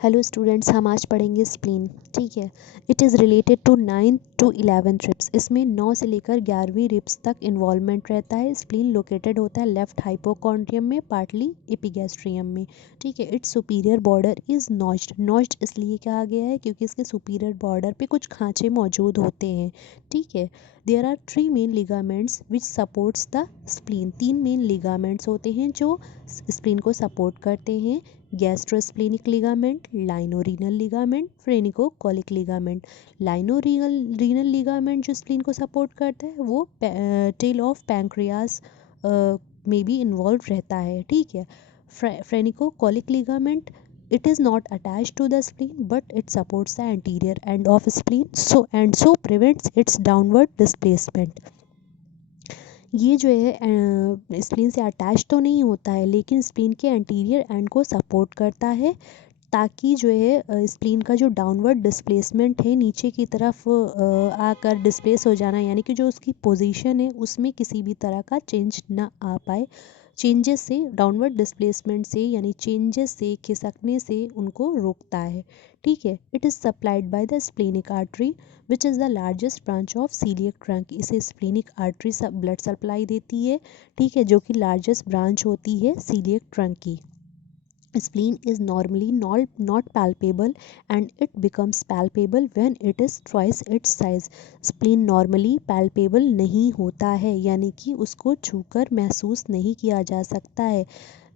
Hello students, हम आज पढ़ेंगे स्प्लीन। ठीक है। It is related to 9 to 11 ribs. इसमें 9 से लेकर 11वीं रिब्स तक इन्वॉल्वमेंट रहता है। स्प्लीन लोकेटेड होता है लेफ्ट हाइपोकॉन्ड्रियम में, पार्टली एपिगैस्ट्रियम में। ठीक है। It's superior border is notched. Notched इसलिए कहा गया है क्योंकि इसके सुपीरियर बॉर्डर पे कुछ खांचे मौजूद होते हैं। ठीक है। There are 3 main ligaments which supports the spleen. 3 main ligaments होते हैं जो स्प्लीन को सपोर्ट करते हैं। Gastrosplenic ligament, lienorenal ligament, phrenicocolic ligament. Lienorenal ligament जो स्प्लीन को सपोर्ट करता है वो टेल ऑफ पैंक्रियास में भी इन्वॉल्व रहता है। ठीक है। फ्रेनिकोकोलिक ligament, it is not attached to the spleen but it supports the anterior end of spleen so prevents its downward displacement. ये जो है स्प्लीन से अटैच तो नहीं होता है लेकिन स्प्लीन के एंटीरियर एंड को सपोर्ट करता है ताकि जो है स्प्लीन का जो डाउनवर्ड डिस्प्लेसमेंट है, नीचे की तरफ आकर डिस्प्लेस हो जाना, यानी कि जो उसकी पोजीशन है उसमें किसी भी तरह का चेंज ना आ पाए। चेंजेस से, डाउनवर्ड डिस्प्लेसमेंट से यानी चेंजेस से, खिसकने से उनको रोकता है। ठीक है। It is supplied by the splenic artery which is the largest branch of coeliac trunk. इसे स्प्लेनिक आर्टरी सब ब्लड सप्लाई देती है। ठीक है। जो कि लार्जेस्ट ब्रांच होती है सीलियक ट्रंक की। Spleen is normally not palpable and it becomes palpable when it is twice its size. Spleen normally palpable नहीं होता है, यानी कि उसको छूकर महसूस नहीं किया जा सकता है।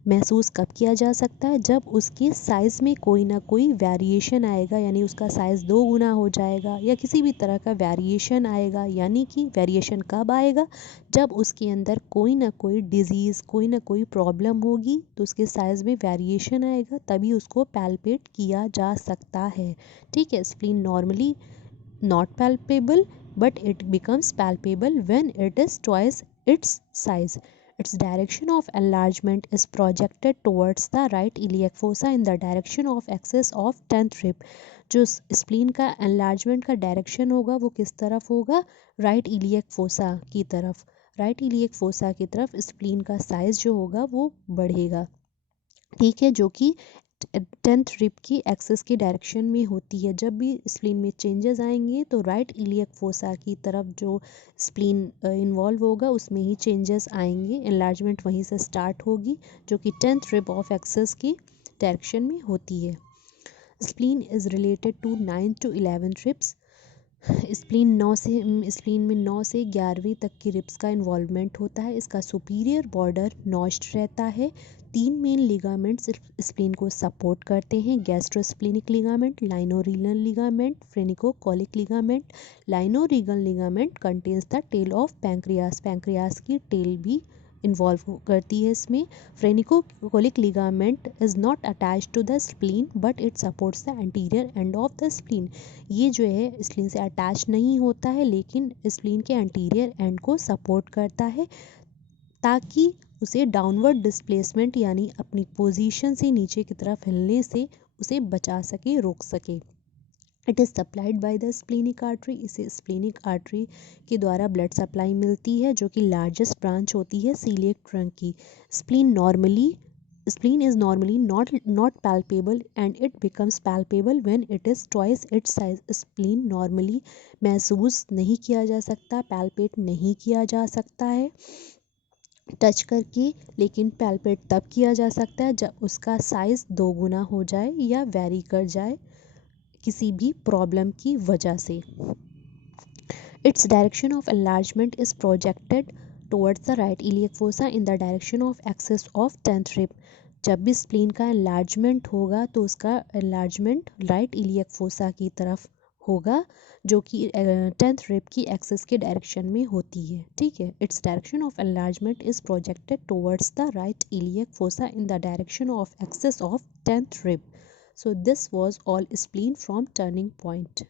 महसूस कब किया जा सकता है? जब उसके साइज़ में कोई ना कोई वेरिएशन आएगा, यानी उसका साइज़ 2 गुना हो जाएगा या किसी भी तरह का वेरिएशन आएगा। यानी कि वेरिएशन कब आएगा? जब उसके अंदर कोई ना कोई डिजीज़, कोई ना कोई प्रॉब्लम होगी तो उसके साइज़ में वेरिएशन आएगा, तभी उसको पैल्पेट किया जा सकता है। ठीक है। Spleen normally not palpable but it becomes palpable when it is twice its size. Its direction of enlargement is projected towards the right iliac fossa in the direction of axis of 10th rib. जो spleen का enlargement का direction होगा वो किस तरफ होगा? Right iliac fossa की तरफ। राइट इलियक फोसा की तरफ स्प्लीन का साइज जो होगा वो बढ़ेगा। ठीक है। जो कि 10th रिब की एक्सिस की डायरेक्शन में होती है। जब भी स्प्लीन में चेंजेस आएंगे तो राइट इलियक फोसा की तरफ जो स्प्लीन इन्वॉल्व होगा उसमें ही चेंजेस आएंगे। एनलार्जमेंट वहीं से स्टार्ट होगी जो कि 10th रिब ऑफ एक्सिस की डायरेक्शन में होती है। Spleen is related to 9 to 11 ribs. Spleen में 9 से 11वीं तक की रिब्स का इन्वॉल्वमेंट होता है। इसका सुपीरियर बॉर्डर नॉच्ड रहता है। 3 मेन लिगामेंट्स स्प्लीन को सपोर्ट करते हैं। Gastrosplenic ligament, lienorenal ligament, phrenicocolic ligament. Lienorenal ligament contains the tail of pancreas. Pancreas की टेल भी इन्वॉल्व करती है इसमें। Phrenicocolic ligament is not attach to the spleen but it supports the anterior end of the spleen. ये जो है spleen से attach नहीं होता है लेकिन स्प्लीन के एंटीरियर एंड को सपोर्ट करता है ताकि उसे डाउनवर्ड डिस्प्लेसमेंट यानी अपनी पोजीशन से नीचे की तरफ हिलने से उसे बचा सके, रोक सके। It is supplied by the splenic artery. इसे स्प्लेनिक आर्टरी के द्वारा ब्लड सप्लाई मिलती है जो कि लार्जेस्ट ब्रांच होती है सीलियक ट्रंक की। Spleen is normally not palpable and it becomes palpable when it is twice its size. Spleen normally महसूस नहीं किया जा सकता, पैल्पेट नहीं किया जा सकता है टच करके, लेकिन पैल्पेट तब किया जा सकता है जब उसका साइज़ 2 गुना हो जाए या वेरी कर जाए किसी भी प्रॉब्लम की वजह से। Its direction of enlargement is projected towards the right iliac fossa in the direction of axis of 10th rib. जब भी स्प्लीन का enlargement होगा तो उसका enlargement राइट इलियक फोसा की तरफ होगा जो कि 10th rib की एक्सिस के डायरेक्शन में होती है। ठीक है। Its direction of enlargement is projected towards the right iliac fossa in the direction of axis of 10th rib. So this was all spleen from turning point.